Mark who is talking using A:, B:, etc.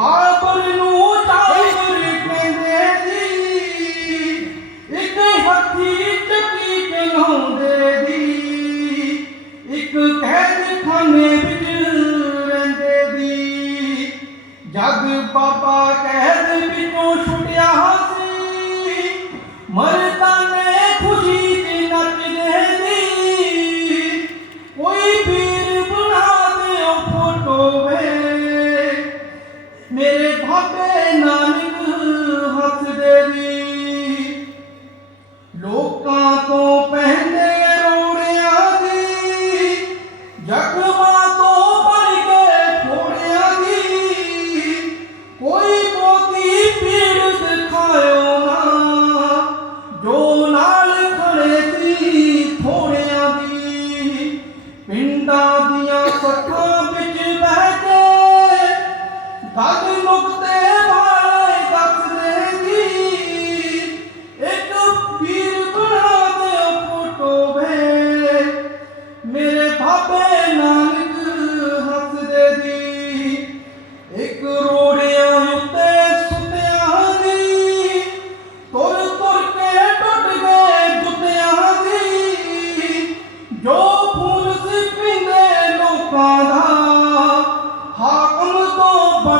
A: ਬਾਬਰ ਨੂੰ ਟਾਵਰ ਕਹਿੰਦੇ ਦੀ ਇੱਕ ਹੱਥੀ ਚੱਕੀ ਚਲਾਉਂਦੇ ਦੀ ਇੱਕ ਕੈਦ ਖਾਨੇ ਵਿੱਚ ਰਹਿੰਦੇ ਦੀ ਜਦ ਬਾਬਾ ਕੈਦ ਵਿੱਚੋਂ ਲੋਕਾਂ ਤੋਂ ਪਹਿਲੇ ਰੋੜਿਆਂ ਦੀ ਜ਼ਖਮਾਂ ਤੋਂ ਬਣ ਕੇ ਫੋੜਿਆਂ ਦੀ। ਕੋਈ ਮੋਤੀ ਪੀੜ ਦਿਖਾਇਓ ਨਾ, ਜੋ ਨਾਲ ਖੜੇ ਸੀ ਥੋੜਿਆਂ ਦੀ। ਪਿੰਡਾਂ ਦੀਆਂ ਸੱਥਾਂ